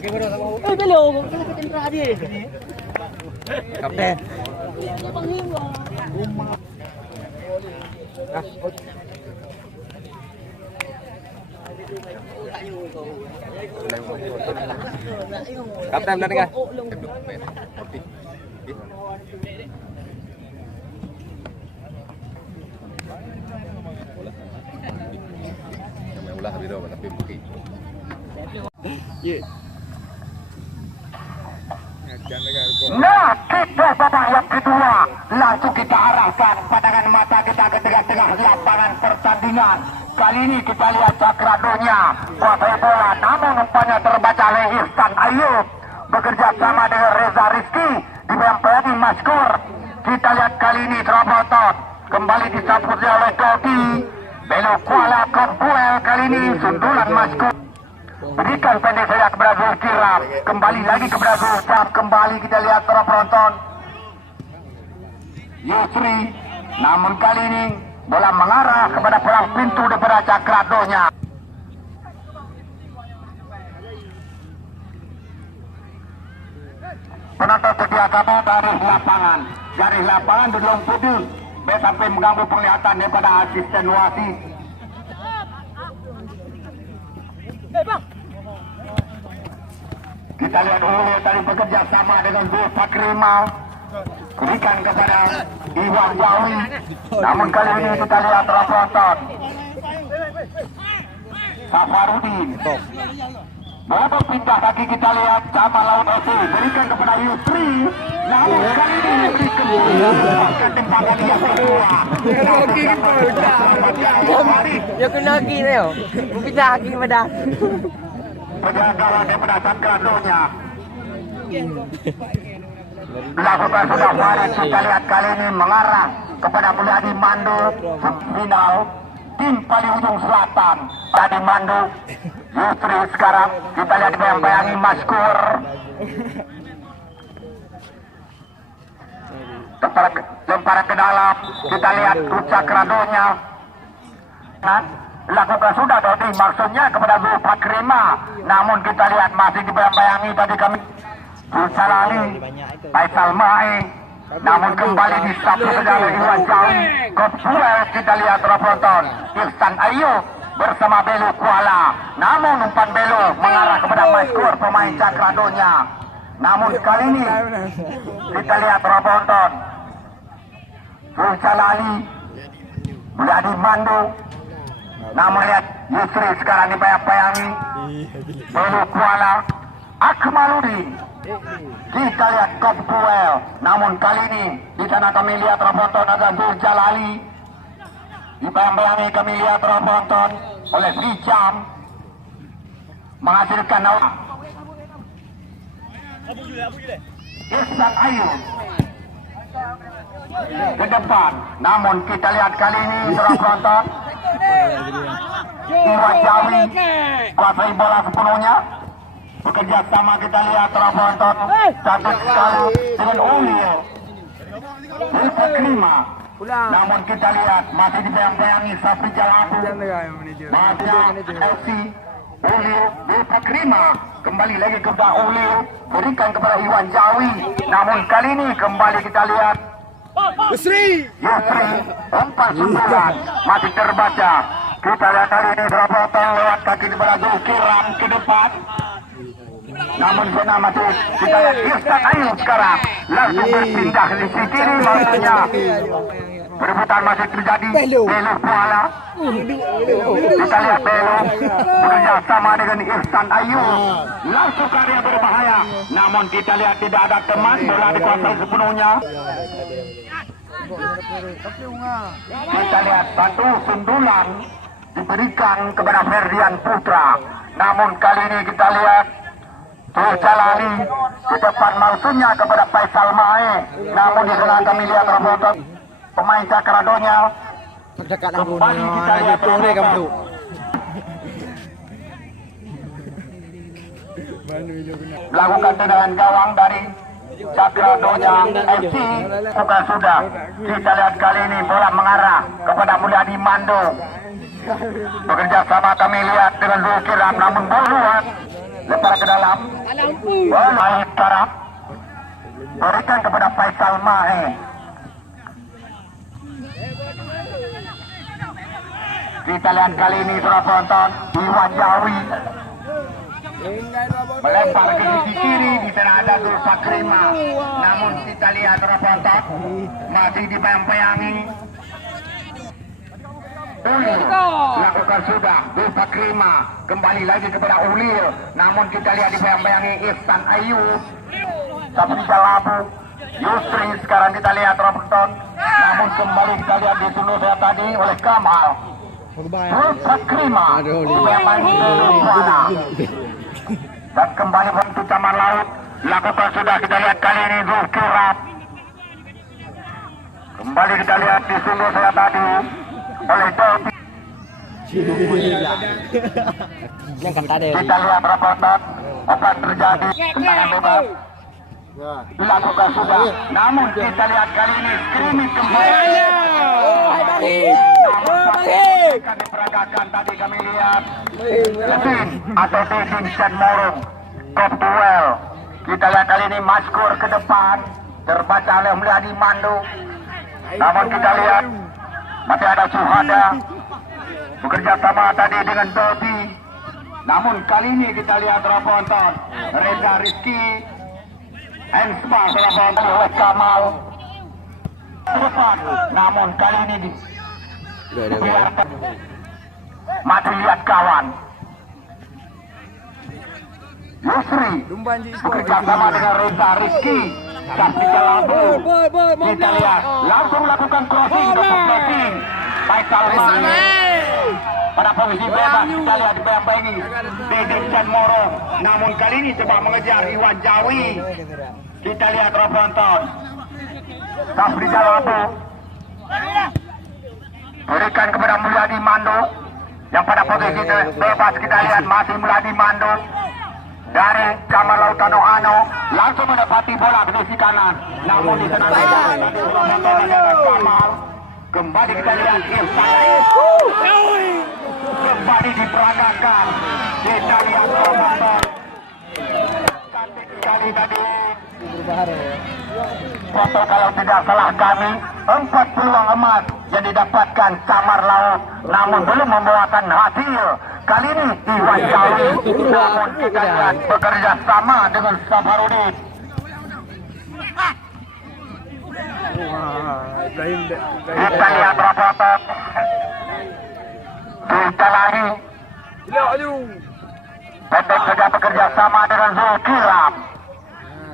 belum. Cendera dia. Kapten. Kapten benar kan? Ulah biro tapi bukti. Nah, kita babak yang kedua langsung kita arahkan pandangan mata kita ke tengah-tengah lapangan pertandingan. Kali ini kita lihat Cakradonya kuasai bola, namun umpannya terbaca oleh Ihsan Ayub bekerja sama dengan Reza Rizky di Bayang Maskur. Kita lihat kali ini terobotot kembali disambutnya oleh Dodi belok Kuala Kompuel. Kali ini sundulan Maskur berikan pendek saya kepada Zulkiram, kembali lagi kepada Zulkiram. Kembali kita lihat para penonton Yusri, namun kali ini bola mengarah kepada pelang pintu daripada Cakradonya. Penonton setia kamu dari lapangan belum putus sampai mengganggu penglihatan daripada asisten wasit. Kita lihat Ule tadi bekerja sama dengan Zulfakrima, berikan kepada Iwan Jawi, namun kali ini kita lihat penonton Safarudin. Bola pindah kaki kita lihat sama lawan FC, berikan kepada Yusri, namun kali ini berikan tembakan yang kedua. Ya kena lagi Leo. Pindah lagi pada. Penjagawan daripada Cakradonya dilakukan sudah Farid. Kita lihat kali ini mengarah kepada Mulyadi Mandu final tim paling ujung selatan. Tadi Mandu Yusri, sekarang kita lihat bayang-bayangi Maskur lemparan ke dalam. Kita lihat Cakradonya lakukan sudah Dodi, maksudnya kepada Zulfakrima, namun kita lihat masih dibayang-bayangi tadi kami Salali Faisal Mae, namun kembali disapu oleh Iwan Jawi. Kopsuel kita lihat penonton Ihsan Ayub bersama Belu Kuala, namun umpan Belu mengarah kepada Maskur pemain Cakradonya. Namun kali ini kita lihat penonton Salali Mulyadi Mandu, namun lihat Yusri sekarang dibayang-bayangi Belu Kuala Akmaludin. Kita lihat Kopsuel, namun kali ini di sana kami lihat penonton ada Zul Jalali dibayang-bayangi. Kami lihat penonton oleh Rijam menghasilkan Ihsan Ayub ke depan, namun kita lihat kali ini penonton Iwan Jawi kuasai bola sepenuhnya, bekerja sama. Kita lihat penonton satu sekali dengan Ulio Zulfakrima, namun kita lihat masih dibayang-bayangi Safri Jalabu, masih FC Ulio Zulfakrima, kembali lagi kepada Ulio, berikan kepada Iwan Jawi, namun kali ini kembali kita lihat Yusri umpan sundulan masih terbaca. Kita lihat hari ini penonton lewat kaki kepada Zulkiram ke depan, namun zona masih kita lihat Ihsan Ayub sekarang langsung berpindah di sisi kiri, maksudnya perebutan masih terjadi. Belu Kuala, kita lihat Belu bekerja sama dengan Ihsan Ayub, langsung karya berbahaya, namun kita lihat tidak ada teman, bola dikuasai sepenuhnya. Kita lihat satu sundulan diberikan kepada Ferdian Putra, namun kali ini kita lihat Jalali di depan, maksudnya kepada Faisal Mae, namun di sana kami lihat penonton pemain Cakradonya kembali kita lihat melakukan tendangan gawang dari Cakradonya FC. Sudah kita lihat kali ini bola mengarah kepada Mulyadi Mando, bekerja sama kami lihat dengan Zulkiram, namun bola Lempar ke dalam. Naik taraf. Berikan kepada Faisal Mahe. Kita lihat kali ini saudara penonton, Iwan Jawi melempar ke sisi kiri. Di sana ada Zulfa Krima. Namun kita lihat saudara penonton, masih dibayang-bayangi. Ulil lakukan sudah. Zulfa Krima kembali lagi kepada Ulil. Namun kita lihat dibayang-bayangi Ihsan Ayub. Sabri Labu Yusri sekarang kita lihat saudara penonton. Namun kembali kita lihat dituduh saya tadi oleh Kamal. Zulfa Krima memang suara. Dan kembali untuk Taman Laut lakukan sudah. Kita lihat kali ini Zulkirab. Kembali kita lihat disuruh saya tadi oleh Dodi. Kita lihat berapa apa terjadi tendangan bebas dilakukan sudah. Namun kita lihat kali ini skrimming kembali. Akan diperagakan tadi kami lihat Letin atau Dedin Chan Morong top duel. Kita lihat kali ini Maskur ke depan terbaca oleh Mulyadi Mandu. Namun kita lihat masih ada Suhada bekerja sama tadi dengan Dodi. Namun kali ini kita lihat penonton Reza Rizky Enspa penonton oleh Kamal depan. Namun kali ini mati lihat kawan. Yusri bekerja sama dengan Reza Rizky Sabri Labu. Kita lihat langsung melakukan crossing Faisal Mahe pada posisi bebas. Kita lihat dibayang-bayangi Dedek dan Moro. Namun kali ini coba mengejar Iwan Jawi. Kita lihat penonton Sabri Labu berikan kepada Mulyadi Mando yang pada posisi bebas. Kita lihat masih Mulyadi Mando dari Kamar Lautan Ano langsung mendapati bola ke sisi kanan. Namun di sana Kamal kembali kita lihat kembali diperagakan. Kita lihat penonton cantik sekali tadi. Foto kalau tidak salah kami 4 peluang emas yang didapatkan Kamar Laut, namun belum membawakan hasil. Kali ini Iwan Jawi, namun kita lihat bekerja sama dengan Safarudin. Kita lihat berapa otot. Kita lari. Pendek saja bekerja sama dengan Zulkirab.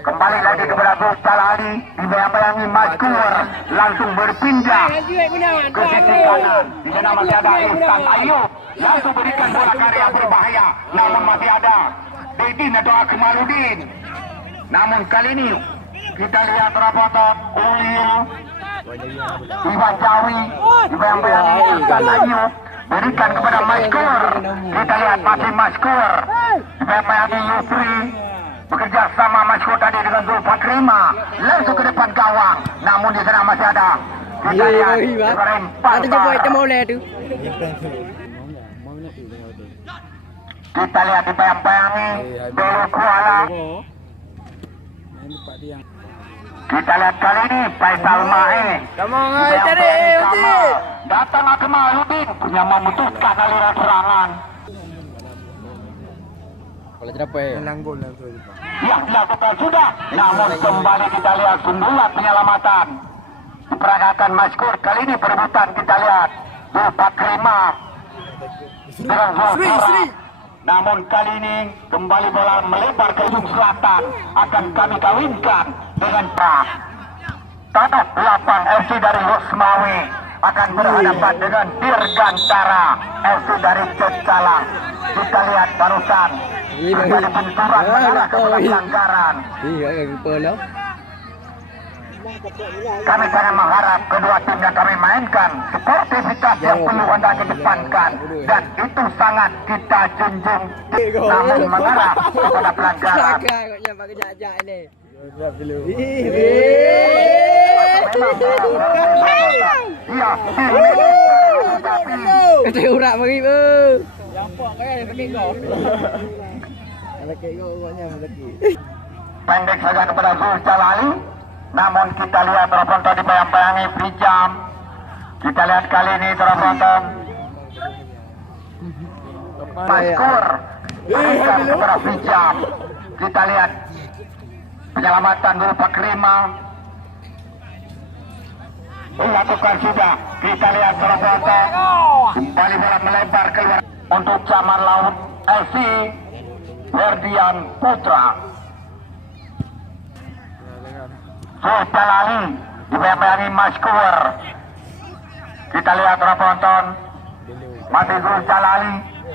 Kembali lagi kepada Zultalali. Dibayang-bayangi Maskur langsung berpindah ke sisi kanan. Di sana masih ada Ihsan Ayub. Langsung berikan bola karya berbahaya. Namun masih ada Dedin atau Akmaludin. Namun kali ini kita lihat rapotok Ulil Iwan Jawi. Dibayang-bayangi Ihsan Ayub. Berikan kepada Maskur. Kita lihat masih Maskur. Dibayang-bayangi Yusri. Bekerja sama Maskur tadi dengan Zulfa Krima. Langsung ke depan gawang. Namun di sana masih ada. Kita lihat kita lihat dibayang-bayangi Dulu Kuala. Kita lihat kali ini Faisal Mahe. Datang Akmaludin punya memutuskan aliran serangan. Yang dilakukan sudah. Namun kembali kita lihat sundulan penyelamatan. Diperagakan Maskur. Kali ini perebutan kita lihat Zulfa Krima dengan Zulfa. Namun kali ini kembali bola melebar ke ujung selatan. Akan kami kawinkan dengan Pak Tanah 8 FC dari Losmawi akan berhadapan dengan Dirgantara FC dari Cetcalang. Kita lihat barusan ada benturan mengarah kepada pelanggaran. Kami sangat mengharap kedua tim yang kami mainkan sportivitas yang perlu anda kedepankan, dan itu sangat kita junjung. Namun mengarah kepada pelanggaran. Pendek saja kepada Zul Jalali. Namun kita lihat terpenton dibayang-bayangi Prijam. Kita lihat kali ini terpenton skor berikan kepada Prijam. Kita lihat penyelamatan Zul Pakrima dilakukan sudah. Kita lihat terpenton kembali bola melebar keluar untuk Camar Laut FC Ferdian Putra. Zul Jalali dibayang-bayangi Maskur. Kita lihat penonton masih Zul Jalali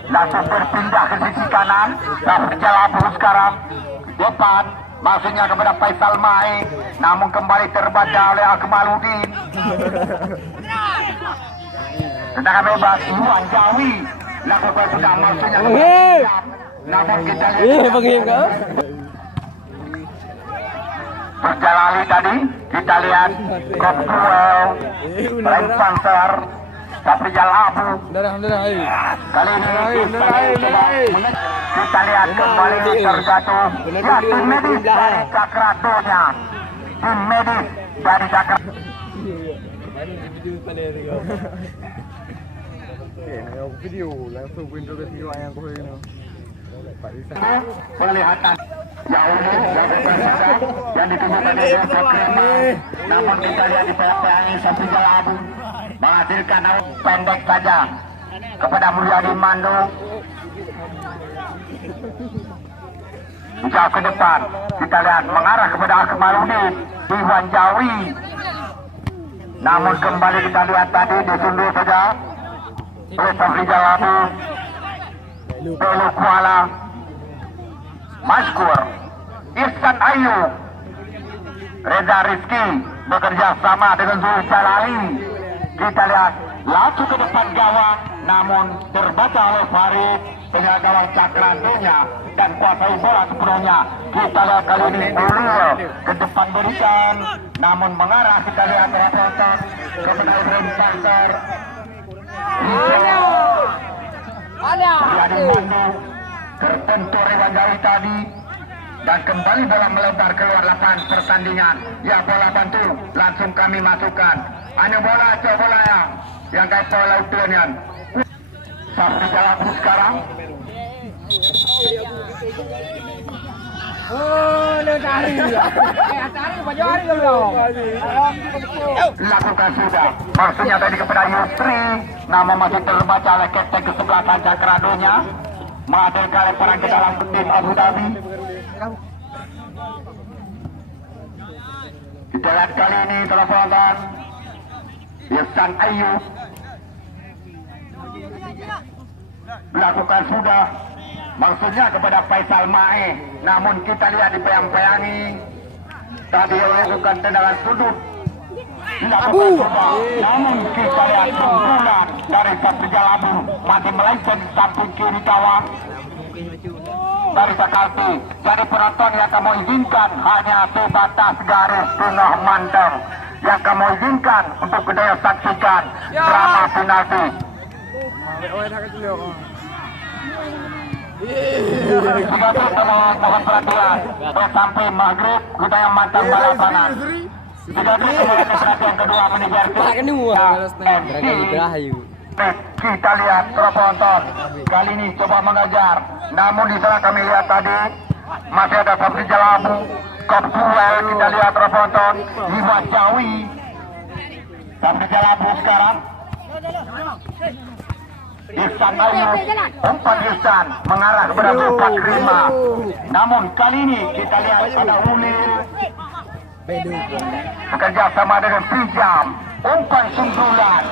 langsung berpindah ke sisi kanan. Tapi Jalabu sekarang depan maksudnya kepada Faisal Mai, namun kembali terbaca oleh Akmaluddin. Tendangan bebas Iwan Jawi lakukan sudah maksudnya kepada namun kita lihat Jalali tadi kita lihat Kopkuel Black Panther tapi Jalabu kali ini kita lihat kembali terjatuh ya tim medis dari Cakradonya, tim medis dari Cakra video langsung window ke video yang aku ini penglihatan jauh yang ditunjukkan oleh Cakrima, namun kita lihat dipelangi satu Jalabu menghasilkan out pendek saja kepada Mulyadi Mando. Jauh ke depan kita lihat mengarah kepada Akmaluddin Iwan Jawi, namun kembali kita lihat tadi disundur saja oleh Safri Jalabu. Belu Kuala Maskur Ihsan Ayu Reza Rizki bekerja sama dengan Zul Jalali. Kita lihat laju ke depan gawang, namun terbaca oleh Farid penjaga gawang Cakradonya dan kuasai bola sepenuhnya. Kita lihat kali ini Ulil ke depan berikan, namun mengarah kita lihat terapkan kepada Ibrahim Pasar. Mulyadi Mando terpentur Iwan Jawi tadi dan kembali bola melebar keluar lapangan pertandingan. Ya bola bantu langsung kami masukkan. Hanya bola coba bola yang kayak bola utunian. Sampai Jalabu sekarang. Lakukan sudah. Maksudnya tadi kepada Yusri, nama masih terbaca oleh ketek ke sebelah Cakradonya. Menghadirkan lemparan ke dalam tim Abu Dhabi. Kita lihat kali ini telah penonton Ihsan Ayu lakukan sudah maksudnya kepada Faisal Mae, namun kita lihat dipayang-payangi tadi melakukan tendangan sudut dilakukan sudah, namun kita lihat sundulan dari Safri Jalabu masih melenceng di samping kiri kawan dari Sakalti. Jadi penonton yang kamu izinkan hanya sebatas garis tengah manteng yang kamu izinkan untuk kedaya saksikan drama penalti. Jika mohon perhatian sampai maghrib kita yang mantan balapanan. Jika perhatian kedua manajer kita lihat penonton kali ini coba mengajar, namun di sana kami lihat tadi masih ada Safri Jalabu, Kopkuel. Kita lihat penonton Iwan Jawi, Safri Jalabu sekarang. Ihsan Ayu, umpan Ihsan mengarah kepada Zul Pakrima. Namun kali ini kita lihat pada Ulil bekerja sama dengan Prijam, umpan sundulan.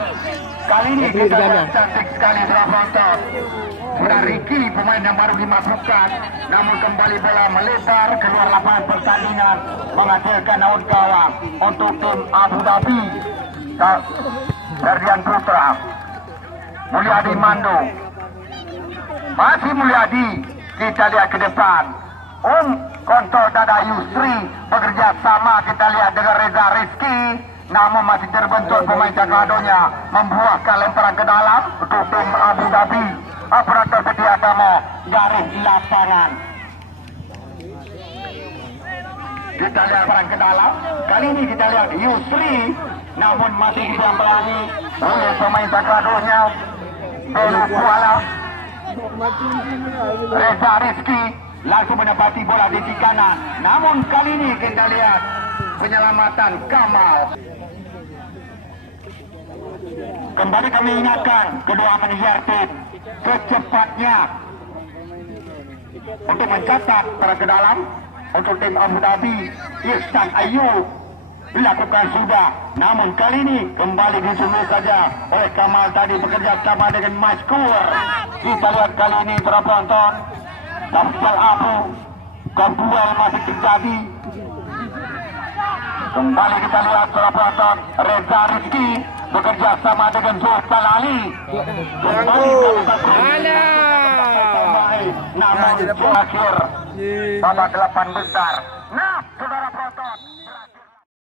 Kali ini kita lihat cantik sekali penonton. Sudah Ricky pemain yang baru dimasukkan, namun kembali bola melebar keluar lapangan pertandingan menghasilkan out gawang untuk tim Abu Dhabi. Ferdian Putra, Mulyadi Mando, masih Mulyadi. Kita lihat ke depan kontrol dada Yusri bekerja sama kita lihat dengan Reza Rizki, namun masih terbentur pemain Cakradonya membuahkan lemparan ke dalam untuk tim Abu Dhabi. Operator sedia kamu garis lapangan Kita lihat perang ke dalam. Kali ini kita lihat Yusri, namun masih diambil oleh pemain takradonya Belu Kuala. Reza Rizky langsung mendapati bola di sisi kanan. Namun kali ini kita lihat penyelamatan Kamal. Kembali kami ingatkan kedua manajer tim secepatnya untuk mencatat perang ke dalam untuk tim Abu Dhabi. Ihsan Ayub dilakukan sudah, namun kali ini kembali disungguh saja oleh Kamal tadi bekerja sama dengan Maskur. Kita lihat kali ini para penonton Kapal Abu Kabual masih terjadi. Kembali kita lihat para penonton Reza Rizky bekerja sama dengan Zulfan Ali. Kembali namun akhir babak 8 besar